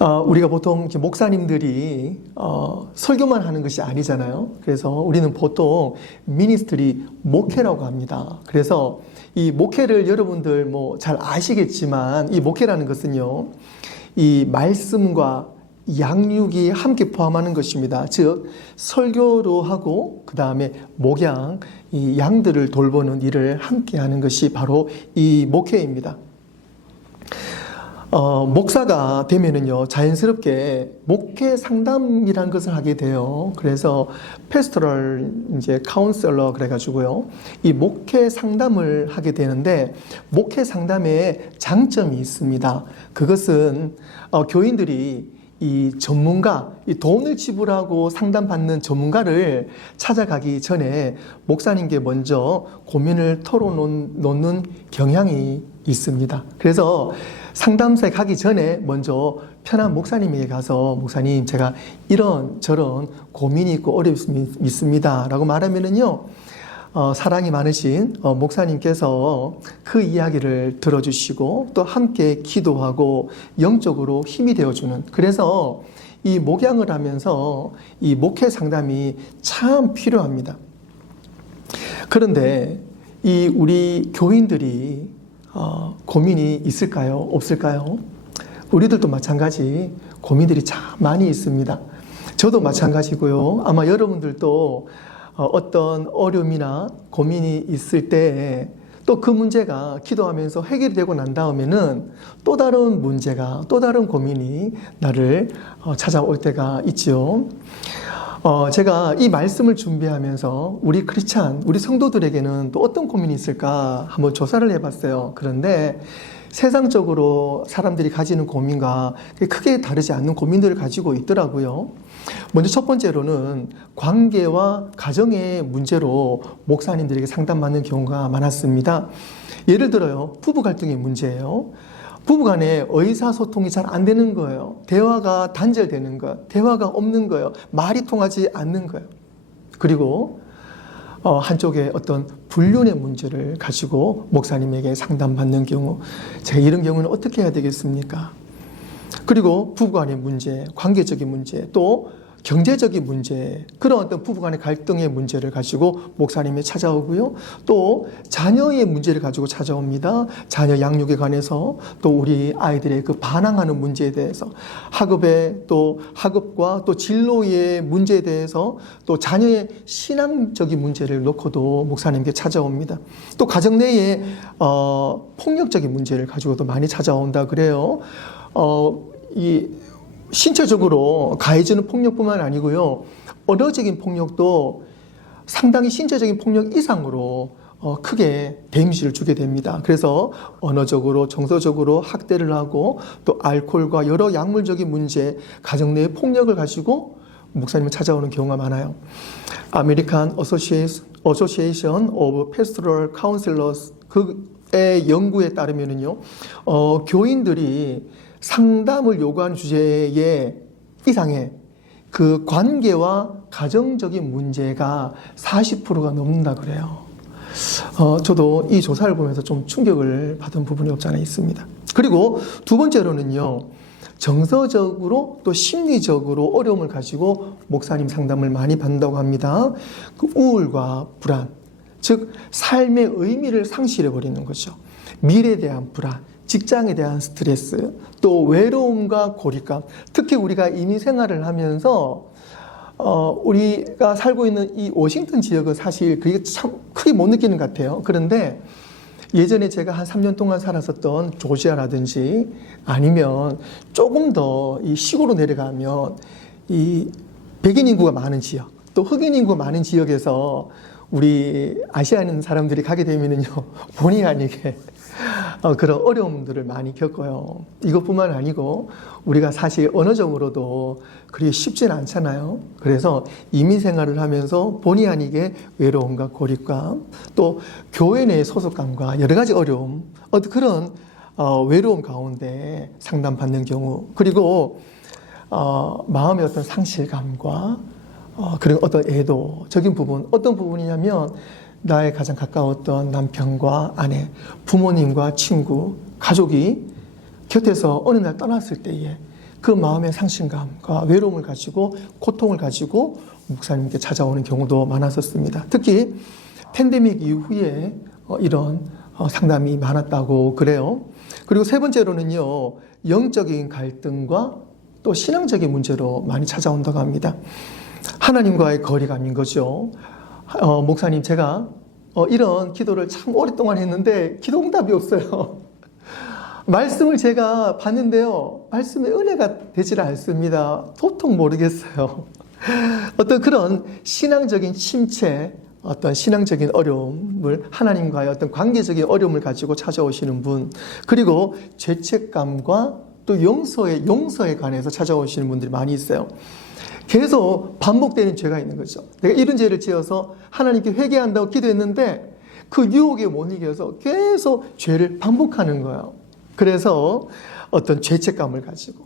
우리가 보통 이제 목사님들이 설교만 하는 것이 아니잖아요. 그래서 우리는 보통 미니스트리 목회라고 합니다. 그래서 이 목회를 여러분들 뭐 잘 아시겠지만 이 목회라는 것은요, 이 말씀과 양육이 함께 포함하는 것입니다. 즉 설교도 하고 그 다음에 목양, 이 양들을 돌보는 일을 함께 하는 것이 바로 이 목회입니다. 목사가 되면은요, 자연스럽게 목회 상담이라는 것을 하게 돼요. 그래서 패스토럴 이제 카운셀러 그래가지고요, 이 목회 상담을 하게 되는데, 목회 상담에 장점이 있습니다. 그것은 교인들이 이 전문가, 이 돈을 지불하고 상담받는 전문가를 찾아가기 전에 목사님께 먼저 고민을 털어놓는 경향이 있습니다. 그래서 상담소에 가기 전에 먼저 편한 목사님에게 가서, 목사님 제가 이런 저런 고민이 있고 어려움이 있습니다 라고 말하면은요, 사랑이 많으신 목사님께서 그 이야기를 들어주시고 또 함께 기도하고 영적으로 힘이 되어주는, 그래서 이 목양을 하면서 이 목회 상담이 참 필요합니다. 그런데 이 우리 교인들이 고민이 있을까요? 없을까요? 우리들도 마찬가지 고민들이 참 많이 있습니다. 저도 마찬가지고요. 아마 여러분들도 어떤 어려움이나 고민이 있을 때 또 그 문제가 기도하면서 해결이 되고 난 다음에는 또 다른 문제가, 또 다른 고민이 나를 찾아올 때가 있지요. 제가 이 말씀을 준비하면서 우리 크리스찬, 우리 성도들에게는 또 어떤 고민이 있을까 한번 조사를 해봤어요. 그런데 세상적으로 사람들이 가지는 고민과 크게 다르지 않는 고민들을 가지고 있더라고요. 먼저 첫 번째로는 관계와 가정의 문제로 목사님들에게 상담받는 경우가 많았습니다. 예를 들어요, 부부 갈등의 문제예요. 부부간에 의사소통이 잘 안 되는 거예요. 대화가 단절되는 거예요. 대화가 없는 거예요. 말이 통하지 않는 거예요. 그리고 한쪽에 어떤 불륜의 문제를 가지고 목사님에게 상담받는 경우, 제가 이런 경우는 어떻게 해야 되겠습니까? 그리고 부부간의 문제, 관계적인 문제, 또 경제적인 문제, 그런 어떤 부부간의 갈등의 문제를 가지고 목사님이 찾아오고요. 또 자녀의 문제를 가지고 찾아옵니다. 자녀 양육에 관해서, 또 우리 아이들의 그 반항하는 문제에 대해서, 학업과 또 진로의 문제에 대해서, 또 자녀의 신앙적인 문제를 놓고도 목사님께 찾아옵니다. 또 가정 내에 폭력적인 문제를 가지고도 많이 찾아온다 그래요. 이 신체적으로 가해지는 폭력뿐만 아니고요, 언어적인 폭력도 상당히 신체적인 폭력 이상으로 크게 데미지를 주게 됩니다. 그래서 언어적으로, 정서적으로 학대를 하고, 또 알코올과 여러 약물적인 문제, 가정 내의 폭력을 가지고 목사님을 찾아오는 경우가 많아요. American Association of Pastoral Counselors, 그의 연구에 따르면은요, 교인들이 상담을 요구하는 주제의 이상의 그 관계와 가정적인 문제가 40%가 넘는다 그래요. 저도 이 조사를 보면서 좀 충격을 받은 부분이 없지 않아 있습니다. 그리고 두 번째로는요, 정서적으로 또 심리적으로 어려움을 가지고 목사님 상담을 많이 받는다고 합니다. 그 우울과 불안, 즉 삶의 의미를 상실해버리는 거죠. 미래에 대한 불안, 직장에 대한 스트레스, 또 외로움과 고립감, 특히 우리가 이민 생활을 하면서 우리가 살고 있는 이 워싱턴 지역은 사실 그게 참 크게 못 느끼는 것 같아요. 그런데 예전에 제가 한 3년 동안 살았었던 조지아라든지 아니면 조금 더 이 시골로 내려가면 이 백인 인구가 많은 지역, 또 흑인 인구가 많은 지역에서 우리 아시아인 사람들이 가게 되면은요, 본의 아니게 그런 어려움들을 많이 겪어요. 이것뿐만 아니고 우리가 사실 언어적으로도 그리 쉽지는 않잖아요. 그래서 이민 생활을 하면서 본의 아니게 외로움과 고립감, 또 교회 내 소속감과 여러 가지 어려움, 그런 외로움 가운데 상담받는 경우, 그리고 마음의 어떤 상실감과 그런 어떤 애도적인 부분, 어떤 부분이냐면 나의 가장 가까웠던 남편과 아내, 부모님과 친구, 가족이 곁에서 어느 날 떠났을 때에 그 마음의 상심감과 외로움을 가지고 고통을 가지고 목사님께 찾아오는 경우도 많았었습니다. 특히 팬데믹 이후에 이런 상담이 많았다고 그래요. 그리고 세 번째로는요, 영적인 갈등과 또 신앙적인 문제로 많이 찾아온다고 합니다. 하나님과의 거리감인 거죠. 목사님, 제가 이런 기도를 참 오랫동안 했는데 기도 응답이 없어요. 말씀을 제가 봤는데요, 말씀의 은혜가 되질 않습니다. 도통 모르겠어요. 어떤 그런 신앙적인 침체, 어떤 신앙적인 어려움을, 하나님과의 어떤 관계적인 어려움을 가지고 찾아오시는 분, 그리고 죄책감과 또 용서에 관해서 찾아오시는 분들이 많이 있어요. 계속 반복되는 죄가 있는 거죠. 내가 이런 죄를 지어서 하나님께 회개한다고 기도했는데 그 유혹에 못 이겨서 계속 죄를 반복하는 거예요. 그래서 어떤 죄책감을 가지고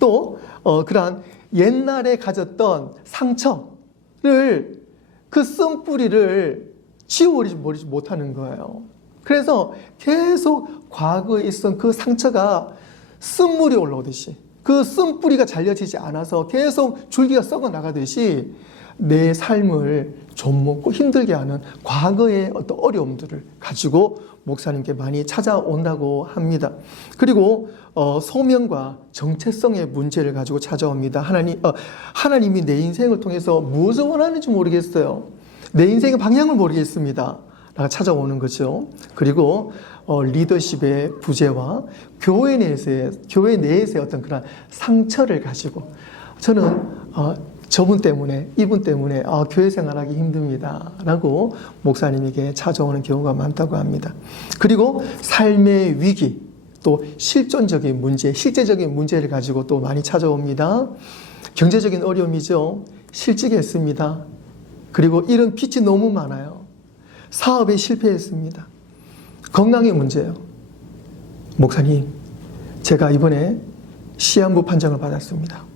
또 그러한 옛날에 가졌던 상처를, 그 쓴뿌리를 지워버리지 못하는 거예요. 그래서 계속 과거에 있었던 그 상처가 쓴물이 올라오듯이, 그 쓴뿌리가 잘려지지 않아서 계속 줄기가 썩어 나가듯이 내 삶을 좀먹고 힘들게 하는 과거의 어떤 어려움들을 가지고 목사님께 많이 찾아온다고 합니다. 그리고 소명과 정체성의 문제를 가지고 찾아옵니다. 하나님이 내 인생을 통해서 무엇을 원하는지 모르겠어요. 내 인생의 방향을 모르겠습니다. 라고 찾아오는 거죠. 그리고 리더십의 부재와 교회 내에서의 어떤 그런 상처를 가지고, 저는 저분 때문에, 이분 때문에 교회 생활하기 힘듭니다 라고 목사님에게 찾아오는 경우가 많다고 합니다. 그리고 삶의 위기, 또 실존적인 문제, 실제적인 문제를 가지고 또 많이 찾아옵니다. 경제적인 어려움이죠. 실직했습니다. 그리고 이런 빚이 너무 많아요. 사업에 실패했습니다. 건강의 문제요. 목사님, 제가 이번에 시한부 판정을 받았습니다.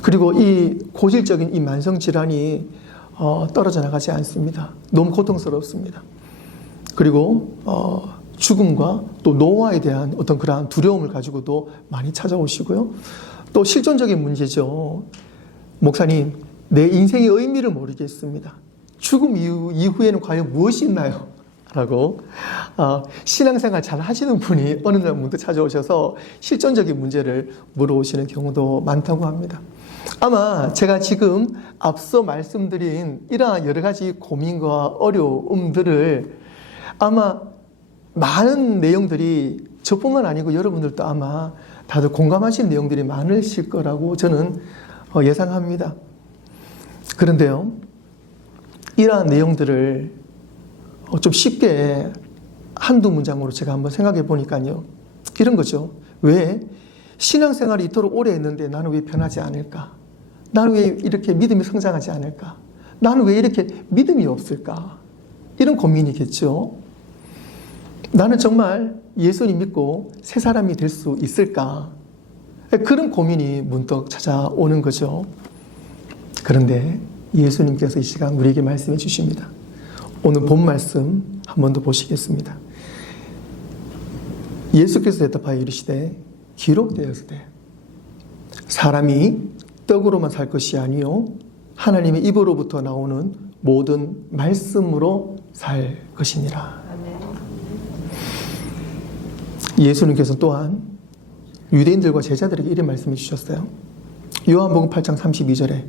그리고 이 고질적인 이 만성질환이 떨어져 나가지 않습니다. 너무 고통스럽습니다. 그리고 죽음과 또 노화에 대한 어떤 그러한 두려움을 가지고도 많이 찾아오시고요. 또 실존적인 문제죠. 목사님, 내 인생의 의미를 모르겠습니다. 죽음 이후에는 과연 무엇이 있나요? 라고 신앙생활 잘 하시는 분이 어느 날 문득 찾아오셔서 실존적인 문제를 물어오시는 경우도 많다고 합니다. 아마 제가 지금 앞서 말씀드린 이러한 여러 가지 고민과 어려움들을 아마 많은 내용들이 저뿐만 아니고 여러분들도 아마 다들 공감하신 내용들이 많으실 거라고 저는 예상합니다. 그런데요, 이러한 내용들을 좀 쉽게 한두 문장으로 제가 한번 생각해 보니까요, 이런 거죠. 왜 신앙생활을 이토록 오래 했는데 나는 왜 변하지 않을까? 나는 왜 이렇게 믿음이 성장하지 않을까? 나는 왜 이렇게 믿음이 없을까? 이런 고민이겠죠. 나는 정말 예수님 믿고 새 사람이 될 수 있을까? 그런 고민이 문득 찾아오는 거죠. 그런데 예수님께서 이 시간 우리에게 말씀해 주십니다. 오늘 본 말씀 한 번 더 보시겠습니다. 예수께서 대답하여 이르시되 기록되었으되 사람이 떡으로만 살 것이 아니요 하나님의 입으로부터 나오는 모든 말씀으로 살 것이니라. 예수님께서 또한 유대인들과 제자들에게 이런 말씀해 주셨어요. 요한복음 8장 32절에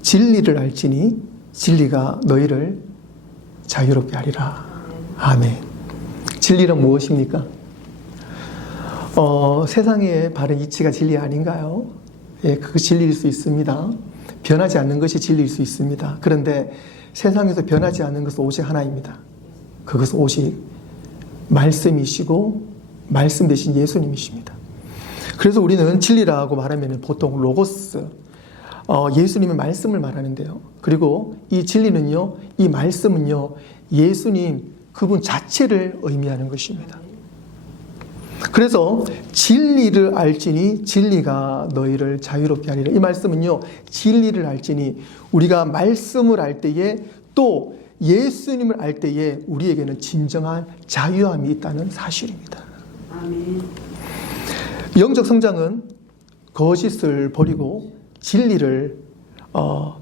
진리를 알지니 진리가 너희를 자유롭게 하리라. 아멘. 진리란 무엇입니까? 세상의 바른 이치가 진리 아닌가요? 예, 그 진리일 수 있습니다. 변하지 않는 것이 진리일 수 있습니다. 그런데 세상에서 변하지 않는 것은 오직 하나입니다. 그것은 오직 말씀이시고 말씀 대신 예수님이십니다. 그래서 우리는 진리라고 말하면 보통 로고스, 예수님의 말씀을 말하는데요. 그리고 이 진리는요, 이 말씀은요, 예수님 그분 자체를 의미하는 것입니다. 그래서 진리를 알지니 진리가 너희를 자유롭게 하리라. 이 말씀은요, 진리를 알지니 우리가 말씀을 알 때에 또 예수님을 알 때에 우리에게는 진정한 자유함이 있다는 사실입니다. 아멘. 영적 성장은 거짓을 버리고 진리를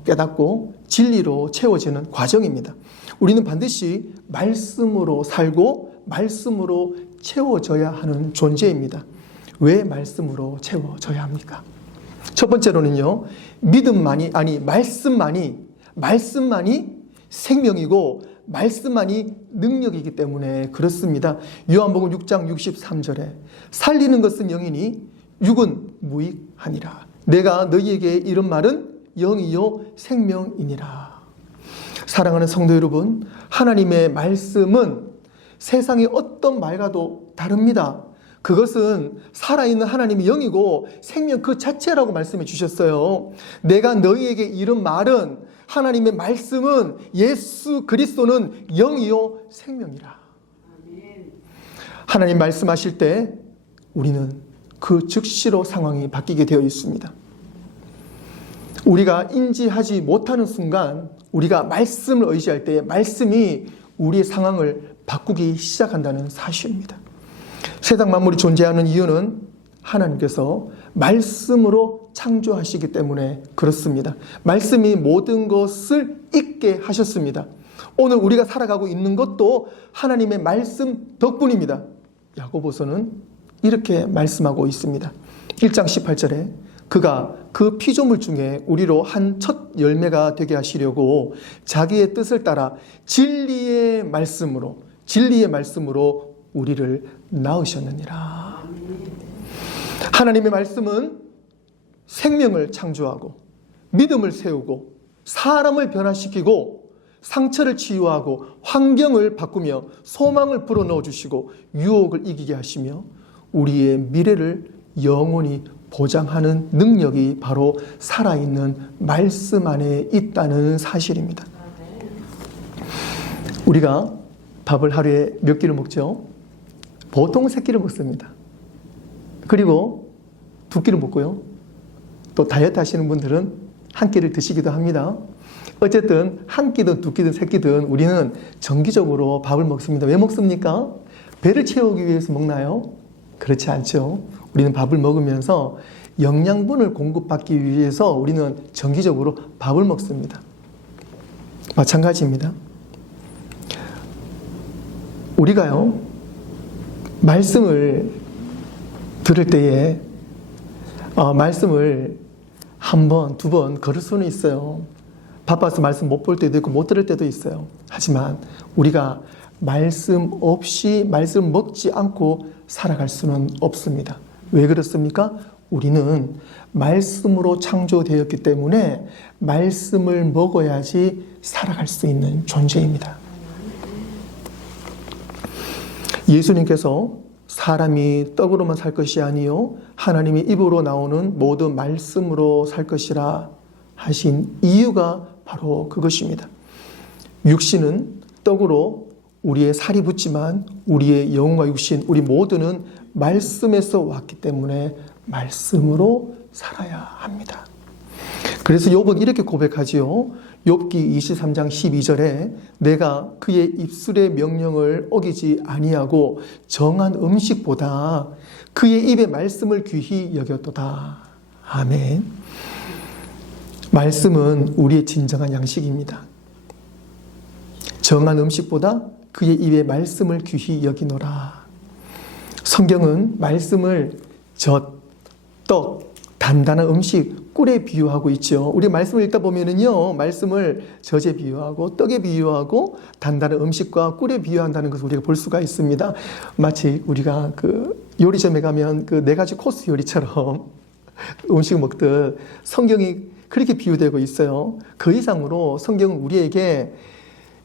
깨닫고 진리로 채워지는 과정입니다. 우리는 반드시 말씀으로 살고 말씀으로 채워져야 하는 존재입니다. 왜 말씀으로 채워져야 합니까? 첫 번째로는요, 말씀만이 생명이고 말씀만이 능력이기 때문에 그렇습니다. 요한복음 6장 63절에 살리는 것은 영이니 육은 무익하니라. 내가 너희에게 이런 말은 영이요 생명이니라. 사랑하는 성도 여러분, 하나님의 말씀은 세상의 어떤 말과도 다릅니다. 그것은 살아있는 하나님의 영이고 생명 그 자체라고 말씀해 주셨어요. 내가 너희에게 이런 말은, 하나님의 말씀은, 예수 그리스도는 영이요 생명이라. 하나님 말씀하실 때 우리는 그 즉시로 상황이 바뀌게 되어 있습니다. 우리가 인지하지 못하는 순간 우리가 말씀을 의지할 때 말씀이 우리의 상황을 바꾸기 시작한다는 사실입니다. 세상 만물이 존재하는 이유는 하나님께서 말씀으로 창조하시기 때문에 그렇습니다. 말씀이 모든 것을 있게 하셨습니다. 오늘 우리가 살아가고 있는 것도 하나님의 말씀 덕분입니다. 야고보서는 이렇게 말씀하고 있습니다. 1장 18절에 그가 그 피조물 중에 우리로 한 첫 열매가 되게 하시려고 자기의 뜻을 따라 진리의 말씀으로 우리를 낳으셨느니라. 하나님의 말씀은 생명을 창조하고 믿음을 세우고 사람을 변화시키고 상처를 치유하고 환경을 바꾸며 소망을 불어넣어 주시고 유혹을 이기게 하시며 우리의 미래를 영원히 보장하는 능력이 바로 살아있는 말씀 안에 있다는 사실입니다. 우리가 밥을 하루에 몇 끼를 먹죠? 보통 3끼를 먹습니다. 그리고 2끼를 먹고요. 또 다이어트 하시는 분들은 1끼를 드시기도 합니다. 어쨌든 1끼든 2끼든 3끼든 우리는 정기적으로 밥을 먹습니다. 왜 먹습니까? 배를 채우기 위해서 먹나요? 그렇지 않죠. 우리는 밥을 먹으면서 영양분을 공급받기 위해서 우리는 정기적으로 밥을 먹습니다. 마찬가지입니다. 우리가요, 말씀을 들을 때에 말씀을 한 번, 2번 걸을 수는 있어요. 바빠서 말씀 못 볼 때도 있고 못 들을 때도 있어요. 하지만 우리가 말씀 없이 말씀 먹지 않고 살아갈 수는 없습니다. 왜 그렇습니까? 우리는 말씀으로 창조되었기 때문에 말씀을 먹어야지 살아갈 수 있는 존재입니다. 예수님께서 사람이 떡으로만 살 것이 아니요 하나님의 입으로 나오는 모든 말씀으로 살 것이라 하신 이유가 바로 그것입니다. 육신은 떡으로 우리의 살이 붙지만 우리의 영혼과 육신, 우리 모두는 말씀에서 왔기 때문에 말씀으로 살아야 합니다. 그래서 욥은 이렇게 고백하지요. 욥기 23장 12절에 내가 그의 입술의 명령을 어기지 아니하고 정한 음식보다 그의 입의 말씀을 귀히 여겼도다. 아멘. 말씀은 우리의 진정한 양식입니다. 정한 음식보다 그의 입의 말씀을 귀히 여기노라. 성경은 말씀을 젖, 떡, 단단한 음식, 꿀에 비유하고 있죠. 우리 말씀을 읽다 보면은요, 말씀을 젖에 비유하고 떡에 비유하고 단단한 음식과 꿀에 비유한다는 것을 우리가 볼 수가 있습니다. 마치 우리가 그 요리점에 가면 그 4가지 코스 요리처럼 음식 먹듯 성경이 그렇게 비유되고 있어요. 그 이상으로 성경은 우리에게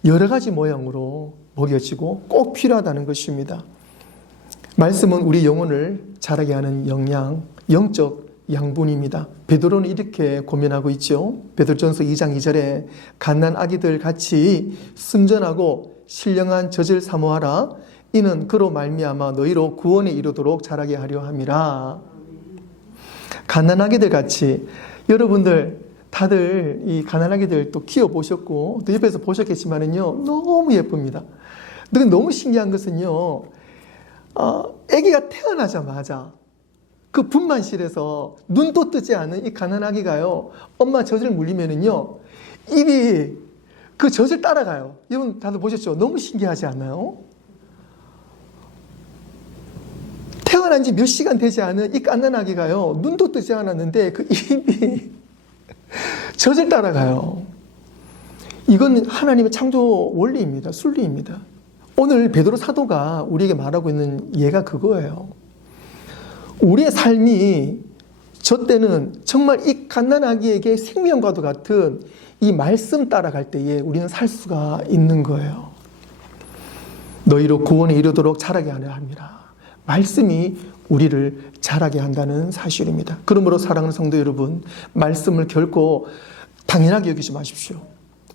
여러 가지 모양으로 먹여지고 꼭 필요하다는 것입니다. 말씀은 우리 영혼을 자라게 하는 영양, 영적 양분입니다. 베드로는 이렇게 고민하고 있죠. 베드로전서 2장 2절에 갓난 아기들 같이 순전하고 신령한 젖을 사모하라. 이는 그로 말미암아 너희로 구원에 이르도록 자라게 하려 함이라. 갓난 아기들 같이, 여러분들 다들 이 갓난 아기들 또 키워보셨고 또 옆에서 보셨겠지만은요, 너무 예쁩니다. 근데 너무 신기한 것은요, 아기가 태어나자마자 그 분만실에서 눈도 뜨지 않은 이 가난아기가요, 엄마 젖을 물리면은요, 입이 그 젖을 따라가요. 여러분 다들 보셨죠? 너무 신기하지 않나요? 태어난 지 몇 시간 되지 않은 이 갓난아기가요, 눈도 뜨지 않았는데 그 입이 젖을 따라가요. 이건 하나님의 창조 원리입니다. 순리입니다. 오늘 베드로 사도가 우리에게 말하고 있는 예가 그거예요. 우리의 삶이 저 때는 정말 이 갓난아기에게 생명과도 같은 이 말씀 따라갈 때에 우리는 살 수가 있는 거예요. 너희로 구원에 이르도록 자라게 하려 함이라. 말씀이 우리를 자라게 한다는 사실입니다. 그러므로 사랑하는 성도 여러분, 말씀을 결코 당연하게 여기지 마십시오.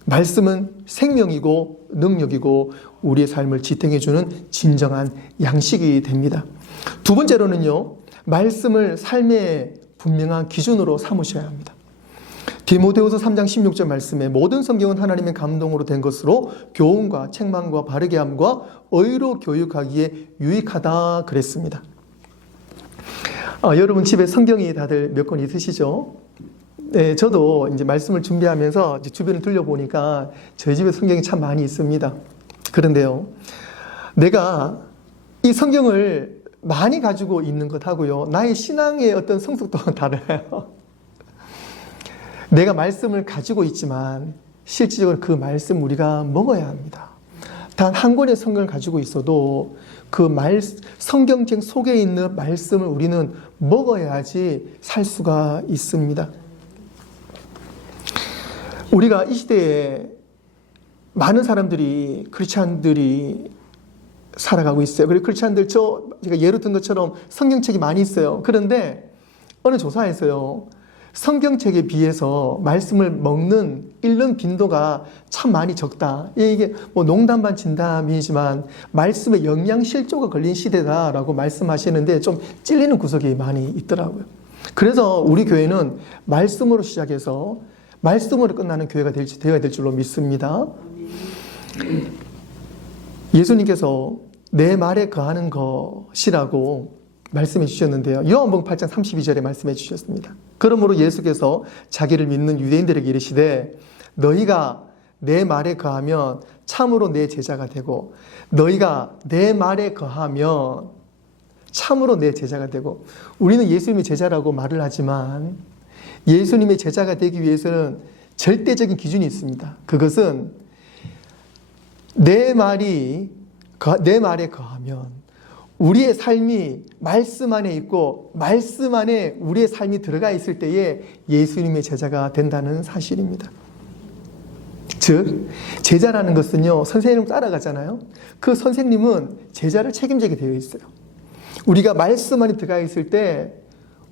말씀은 생명이고 능력이고 우리의 삶을 지탱해주는 진정한 양식이 됩니다. 두 번째로는요, 말씀을 삶의 분명한 기준으로 삼으셔야 합니다. 디모데후서 3장 16절 말씀에 모든 성경은 하나님의 감동으로 된 것으로 교훈과 책망과 바르게 함과 의로 교육하기에 유익하다 그랬습니다. 여러분 집에 성경이 다들 몇 권 있으시죠? 네, 저도 이제 말씀을 준비하면서 이제 주변을 둘러보니까 저희 집에 성경이 참 많이 있습니다. 그런데요, 내가 이 성경을 많이 가지고 있는 것하고요, 나의 신앙의 어떤 성숙도가 달라요. 내가 말씀을 가지고 있지만 실질적으로 그 말씀 우리가 먹어야 합니다. 단 한 권의 성경을 가지고 있어도 그 성경책 속에 있는 말씀을 우리는 먹어야지 살 수가 있습니다. 우리가 이 시대에 많은 사람들이, 크리스찬들이 살아가고 있어요. 그리고 크리스찬들, 제가 예로 든 것처럼 성경책이 많이 있어요. 그런데 어느 조사에서요, 성경책에 비해서 말씀을 읽는 빈도가 참 많이 적다. 이게 뭐 농담 반 진담이지만 말씀에 영양실조가 걸린 시대다라고 말씀하시는데 좀 찔리는 구석이 많이 있더라고요. 그래서 우리 교회는 말씀으로 시작해서 말씀으로 끝나는 교회가 되어야 될 줄로 믿습니다. 예수님께서 내 말에 거하는 것이라고 말씀해 주셨는데요. 요한복음 8장 32절에 말씀해 주셨습니다. 그러므로 예수께서 자기를 믿는 유대인들에게 이르시되 너희가 내 말에 거하면 참으로 내 제자가 되고 너희가 내 말에 거하면 참으로 내 제자가 되고, 우리는 예수님의 제자라고 말을 하지만 예수님의 제자가 되기 위해서는 절대적인 기준이 있습니다. 그것은 내 말에 거하면 우리의 삶이 말씀 안에 있고 말씀 안에 우리의 삶이 들어가 있을 때에 예수님의 제자가 된다는 사실입니다. 즉, 제자라는 것은요, 선생님을 따라가잖아요. 그 선생님은 제자를 책임지게 되어 있어요. 우리가 말씀 안에 들어가 있을 때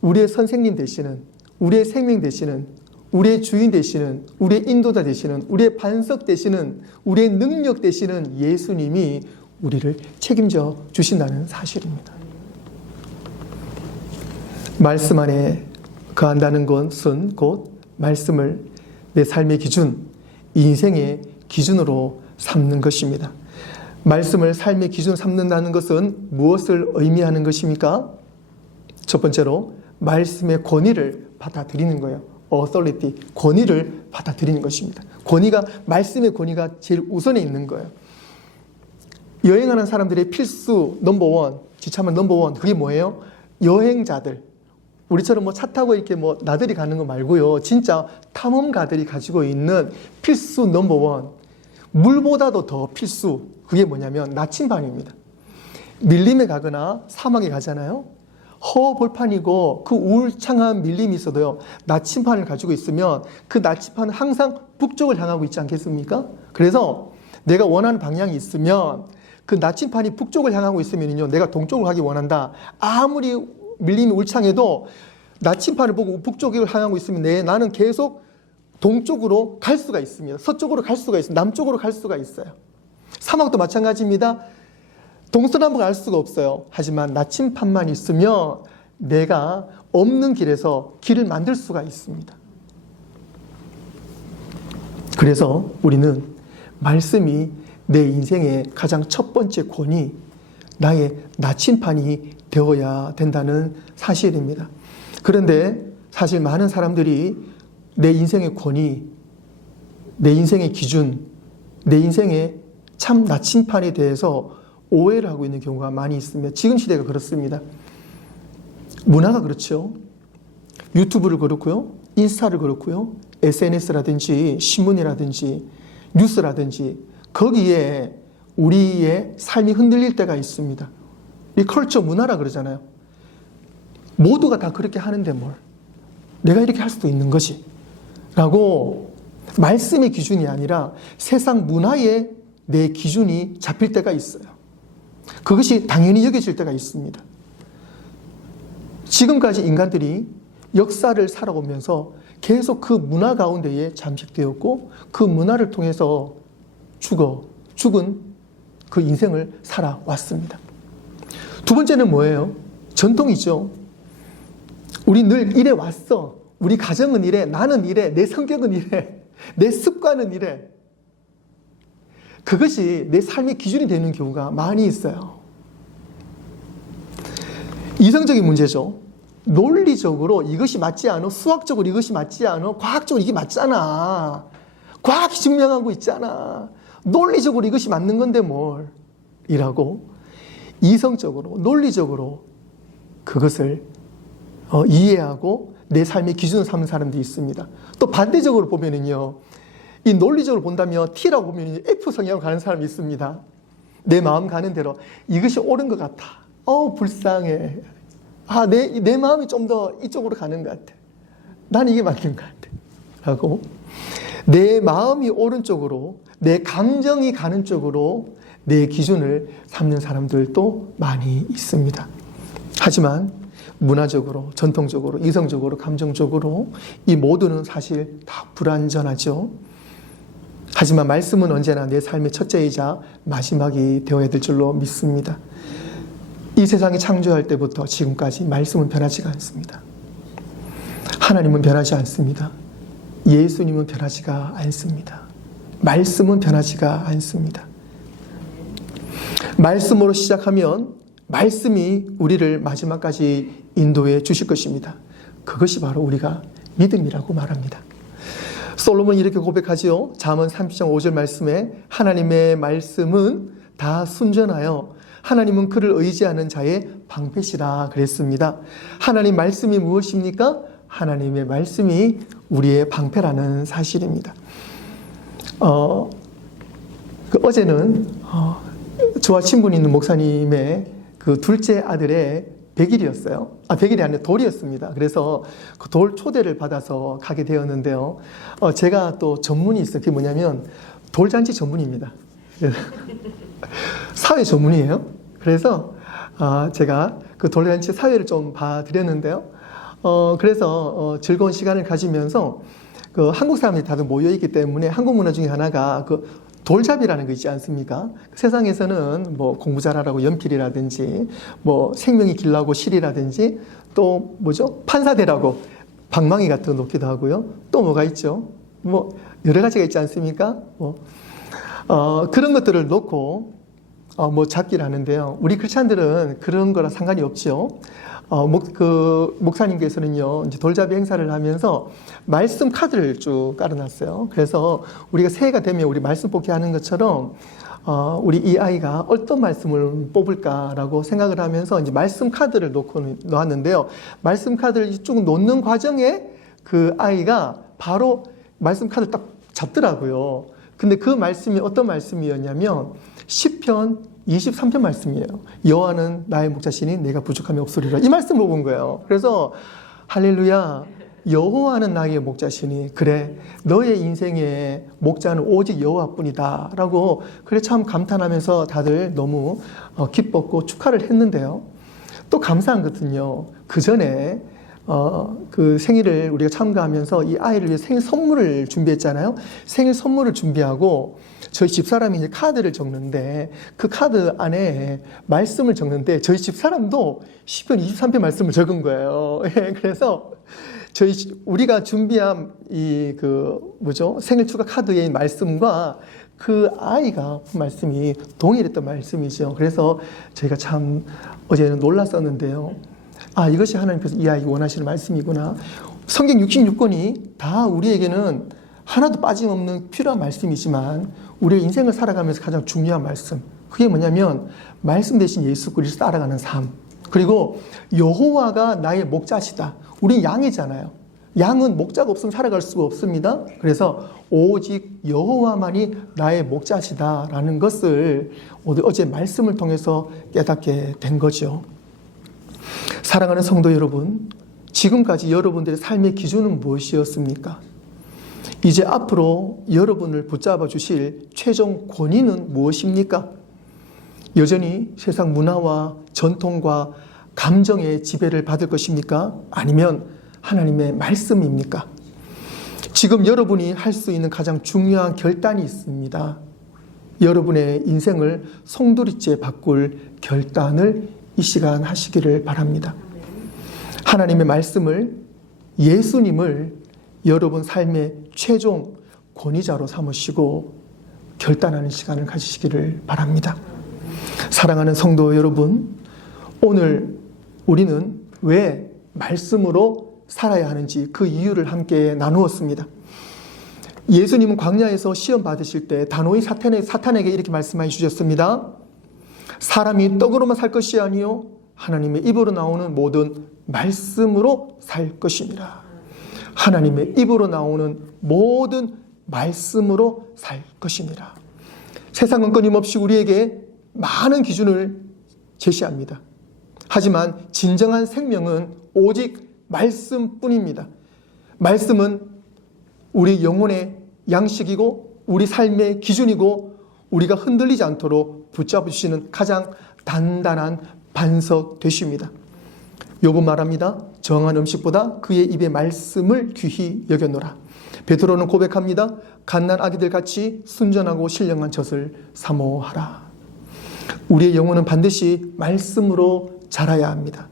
우리의 선생님 되시는, 우리의 생명 되시는, 우리의 주인 되시는, 우리의 인도자 되시는, 우리의 반석 되시는, 우리의 능력 되시는 예수님이 우리를 책임져 주신다는 사실입니다. 말씀 안에 거한다는 것은 곧 말씀을 내 삶의 기준, 인생의 기준으로 삼는 것입니다. 말씀을 삶의 기준으로 삼는다는 것은 무엇을 의미하는 것입니까? 첫 번째로 말씀의 권위를 받아들이는 거예요. authority, 권위를 받아들이는 것입니다. 말씀의 권위가 제일 우선에 있는 거예요. 여행하는 사람들의 필수 넘버원, 지참은 넘버원, 그게 뭐예요? 여행자들. 우리처럼 차 타고 이렇게 나들이 가는 거 말고요. 진짜 탐험가들이 가지고 있는 필수 넘버원. 물보다도 더 필수. 그게 뭐냐면 나침반입니다. 밀림에 가거나 사막에 가잖아요. 허벌판이고 그 울창한 밀림이 있어도요, 나침반을 가지고 있으면 그 나침반은 항상 북쪽을 향하고 있지 않겠습니까? 그래서 내가 원하는 방향이 있으면 그 나침반이 북쪽을 향하고 있으면요, 내가 동쪽으로 가기 원한다. 아무리 밀림이 울창해도 나침반을 보고 북쪽을 향하고 있으면 나는 계속 동쪽으로 갈 수가 있습니다. 서쪽으로 갈 수가 있어요. 남쪽으로 갈 수가 있어요. 사막도 마찬가지입니다. 동서남북 알 수가 없어요. 하지만 나침반만 있으면 내가 없는 길에서 길을 만들 수가 있습니다. 그래서 우리는 말씀이 내 인생의 가장 첫 번째 권위, 나의 나침판이 되어야 된다는 사실입니다. 그런데 사실 많은 사람들이 내 인생의 권위, 내 인생의 기준, 내 인생의 참 나침판에 대해서 오해를 하고 있는 경우가 많이 있습니다. 지금 시대가 그렇습니다. 문화가 그렇죠. 유튜브를 그렇고요. 인스타를 그렇고요. SNS라든지 신문이라든지 뉴스라든지 거기에 우리의 삶이 흔들릴 때가 있습니다. 이 컬처 문화라 그러잖아요. 모두가 다 그렇게 하는데 뭘. 내가 이렇게 할 수도 있는 거지. 라고 말씀의 기준이 아니라 세상 문화에 내 기준이 잡힐 때가 있어요. 그것이 당연히 여겨질 때가 있습니다. 지금까지 인간들이 역사를 살아오면서 계속 그 문화 가운데에 잠식되었고 그 문화를 통해서 죽은 그 인생을 살아왔습니다. 두 번째는 뭐예요? 전통이죠. 우리 늘 이래 왔어. 우리 가정은 이래, 나는 이래, 내 성격은 이래, 내 습관은 이래. 그것이 내 삶의 기준이 되는 경우가 많이 있어요. 이성적인 문제죠. 논리적으로 이것이 맞지 않아, 수학적으로 이것이 맞지 않아, 과학적으로 이게 맞잖아. 과학이 증명하고 있잖아. 논리적으로 이것이 맞는 건데 뭘. 이라고 이성적으로, 논리적으로 그것을 이해하고 내 삶의 기준을 삼는 사람들이 있습니다. 또 반대적으로 보면은요, 이 논리적으로 본다면 T라고 보면 F 성향으로 가는 사람이 있습니다. 내 마음 가는 대로 이것이 옳은 것 같아. 불쌍해. 내 마음이 좀 더 이쪽으로 가는 것 같아. 난 이게 맞는 것 같아. 라고 내 마음이 옳은 쪽으로, 내 감정이 가는 쪽으로 내 기준을 삼는 사람들도 많이 있습니다. 하지만 문화적으로, 전통적으로, 이성적으로, 감정적으로 이 모두는 사실 다 불완전하죠. 하지만 말씀은 언제나 내 삶의 첫째이자 마지막이 되어야 될 줄로 믿습니다. 이 세상이 창조할 때부터 지금까지 말씀은 변하지가 않습니다. 하나님은 변하지 않습니다. 예수님은 변하지가 않습니다. 말씀은 변하지가 않습니다. 말씀으로 시작하면 말씀이 우리를 마지막까지 인도해 주실 것입니다. 그것이 바로 우리가 믿음이라고 말합니다. 솔로몬이 이렇게 고백하지요. 잠언 30장 5절 말씀에 하나님의 말씀은 다 순전하여 하나님은 그를 의지하는 자의 방패시라 그랬습니다. 하나님 말씀이 무엇입니까? 하나님의 말씀이 우리의 방패라는 사실입니다. 어제는 저와 친분이 있는 목사님의 그 둘째 아들의 100일이었어요. 100일이 아니라 돌이었습니다. 그래서 그 돌 초대를 받아서 가게 되었는데요. 제가 또 전문이 있어요. 그게 뭐냐면 돌잔치 전문입니다. 사회 전문이에요. 그래서 제가 그 돌잔치 사회를 좀 봐드렸는데요. 그래서 즐거운 시간을 가지면서 그 한국 사람들이 다들 모여있기 때문에 한국 문화 중에 하나가 그 돌잡이라는 거 있지 않습니까? 세상에서는 뭐 공부 잘하라고 연필이라든지 뭐 생명이 길라고 실이라든지 또 뭐죠? 판사 되라고 방망이 같은 거 놓기도 하고요. 또 뭐가 있죠? 뭐 여러 가지가 있지 않습니까? 그런 것들을 놓고 뭐 잡기를 하는데요. 우리 크리스찬들은 그런 거랑 상관이 없죠. 목사님께서는요, 이제 돌잡이 행사를 하면서 말씀 카드를 쭉 깔아놨어요. 그래서 우리가 새해가 되면 우리 말씀 뽑기 하는 것처럼, 우리 이 아이가 어떤 말씀을 뽑을까라고 생각을 하면서 이제 말씀 카드를 놓았는데요. 말씀 카드를 쭉 놓는 과정에 그 아이가 바로 말씀 카드를 딱 잡더라고요. 근데 그 말씀이 어떤 말씀이었냐면, 시편 23편 말씀이에요. 여호와는 나의 목자시니 내가 부족함이 없으리라. 이 말씀을 본 거예요. 그래서 할렐루야, 여호와는 나의 목자시니 그래 너의 인생의 목자는 오직 여호와뿐이다 라고 그래 참 감탄하면서 다들 너무 기뻤고 축하를 했는데요. 또 감사한 것은요, 그 전에 그 생일을 우리가 참가하면서 이 아이를 위해 생일 선물을 준비했잖아요. 생일 선물을 준비하고 저희 집사람이 이제 카드를 적는데 그 카드 안에 말씀을 적는데 저희 집사람도 시편 23편 말씀을 적은 거예요. 그래서 우리가 준비한 생일 축하 카드의 말씀과 그 아이가 말씀이 동일했던 말씀이죠. 그래서 저희가 참 어제는 놀랐었는데요. 이것이 하나님께서 이 아이가 원하시는 말씀이구나. 성경 66권이 다 우리에게는 하나도 빠짐없는 필요한 말씀이지만 우리의 인생을 살아가면서 가장 중요한 말씀, 그게 뭐냐면 말씀 대신 예수 그리스도 따라가는 삶, 그리고 여호와가 나의 목자시다. 우린 양이잖아요. 양은 목자가 없으면 살아갈 수가 없습니다. 그래서 오직 여호와만이 나의 목자시다라는 것을 어제 말씀을 통해서 깨닫게 된 거죠. 사랑하는 성도 여러분, 지금까지 여러분들의 삶의 기준은 무엇이었습니까? 이제 앞으로 여러분을 붙잡아 주실 최종 권위는 무엇입니까? 여전히 세상 문화와 전통과 감정의 지배를 받을 것입니까? 아니면 하나님의 말씀입니까? 지금 여러분이 할 수 있는 가장 중요한 결단이 있습니다. 여러분의 인생을 송두리째 바꿀 결단을 이 시간 하시기를 바랍니다. 하나님의 말씀을, 예수님을 여러분 삶의 최종 권위자로 삼으시고 결단하는 시간을 가지시기를 바랍니다. 사랑하는 성도 여러분, 오늘 우리는 왜 말씀으로 살아야 하는지 그 이유를 함께 나누었습니다. 예수님은 광야에서 시험 받으실 때 단호히 사탄에게 이렇게 말씀해 주셨습니다. 사람이 떡으로만 살 것이 아니요 하나님의 입으로 나오는 모든 말씀으로 살 것이니라. 하나님의 입으로 나오는 모든 말씀으로 살 것이니라. 세상은 끊임없이 우리에게 많은 기준을 제시합니다. 하지만 진정한 생명은 오직 말씀뿐입니다. 말씀은 우리 영혼의 양식이고 우리 삶의 기준이고 우리가 흔들리지 않도록 붙잡으시는 가장 단단한 반석 되십니다. 욥은 말합니다. 정한 음식보다 그의 입의 말씀을 귀히 여겨노라. 베드로는 고백합니다. 갓난 아기들 같이 순전하고 신령한 젖을 사모하라. 우리의 영혼은 반드시 말씀으로 자라야 합니다.